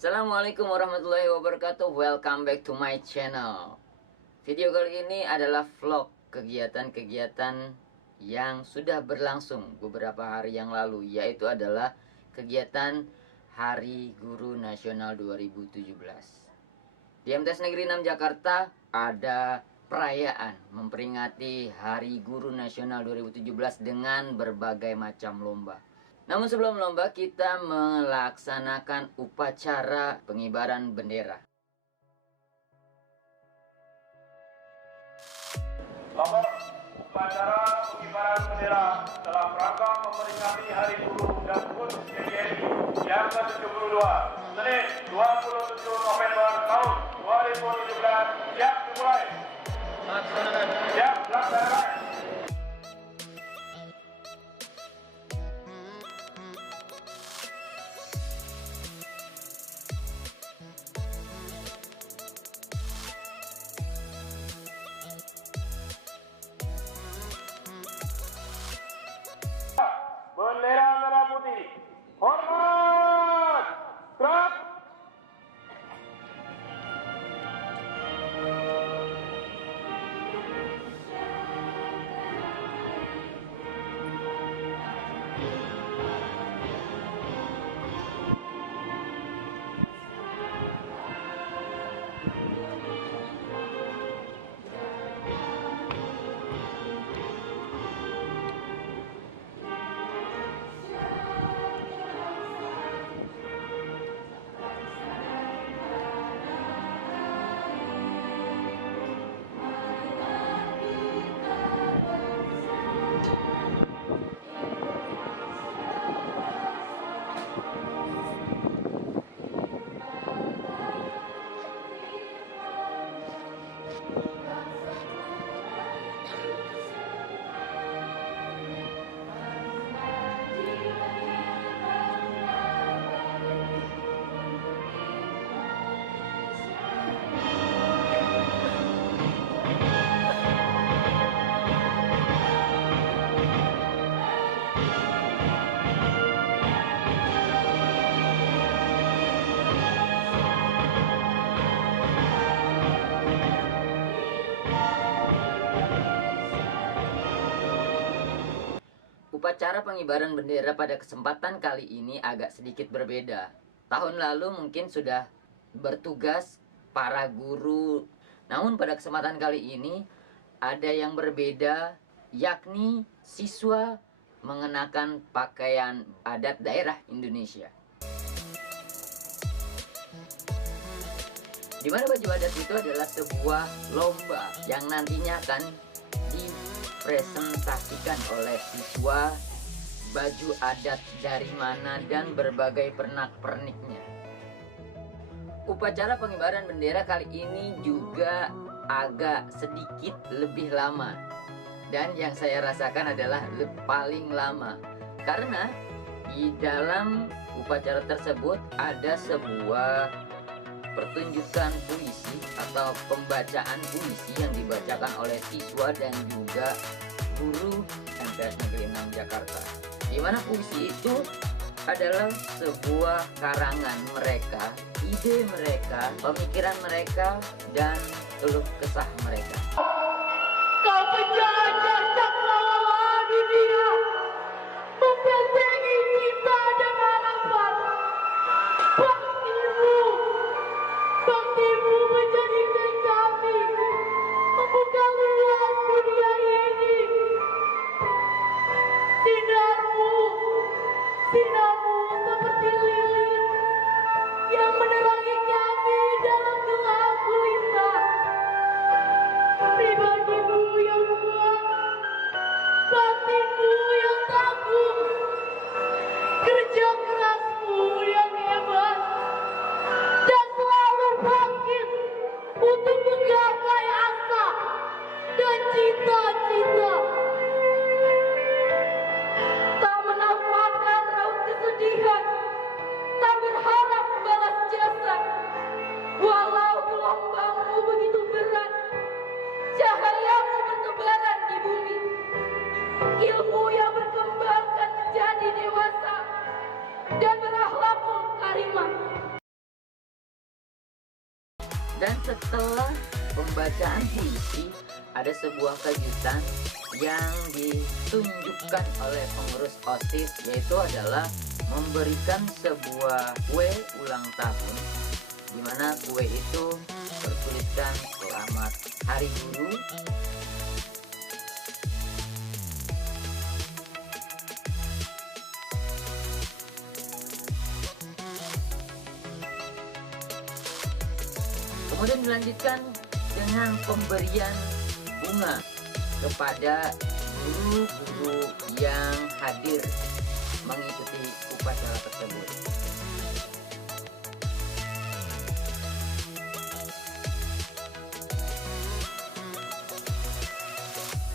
Assalamualaikum warahmatullahi wabarakatuh. Welcome back to my channel. Video kali ini adalah vlog kegiatan-kegiatan yang sudah berlangsung beberapa hari yang lalu, yaitu adalah kegiatan Hari Guru Nasional 2017. Di MTs Negeri 6 Jakarta ada perayaan memperingati Hari Guru Nasional 2017 dengan berbagai macam lomba. Namun sebelum lomba, kita melaksanakan upacara pengibaran bendera. Nomor upacara pengibaran bendera dalam rangka memperingati Hari Guru dan HUT NGRI yang ke-72, Senin 27 November tahun 2017, siap dimulai. Siap dilaksanakan. Bendera merah putih. Hormat. Gerak. Upacara pengibaran bendera pada kesempatan kali ini agak sedikit berbeda. Tahun lalu mungkin sudah bertugas para guru, namun pada kesempatan kali ini ada yang berbeda, yakni siswa mengenakan pakaian adat daerah Indonesia. Di mana baju adat itu adalah sebuah lomba yang nantinya akan dipresentasikan oleh siswa baju adat dari mana dan berbagai pernak-perniknya. Upacara pengibaran bendera kali ini juga agak sedikit lebih lama, dan yang saya rasakan adalah paling lama karena di dalam upacara tersebut ada sebuah pertunjukan puisi atau pembacaan puisi yang dibacakan oleh siswa dan juga guru MTs Negeri 6 Jakarta. Di mana puisi itu adalah sebuah karangan mereka, ide mereka, pemikiran mereka, dan keluh kesah mereka. Kau penjajah cakrawala dunia, membentengi kita dengan harapan. Baktimu menjadikan kami membuka luas dunia ini. Sinarmu seperti lilin yang menerangi kami dalam gelap gulita. Pribadimu yang kuat Dan setelah pembacaan puisi, ada sebuah kejutan yang ditunjukkan oleh pengurus OSIS, yaitu adalah memberikan sebuah kue ulang tahun, di mana kue itu bertuliskan selamat Hari Guru. Kemudian dilanjutkan dengan pemberian bunga kepada guru-guru yang hadir mengikuti upacara tersebut.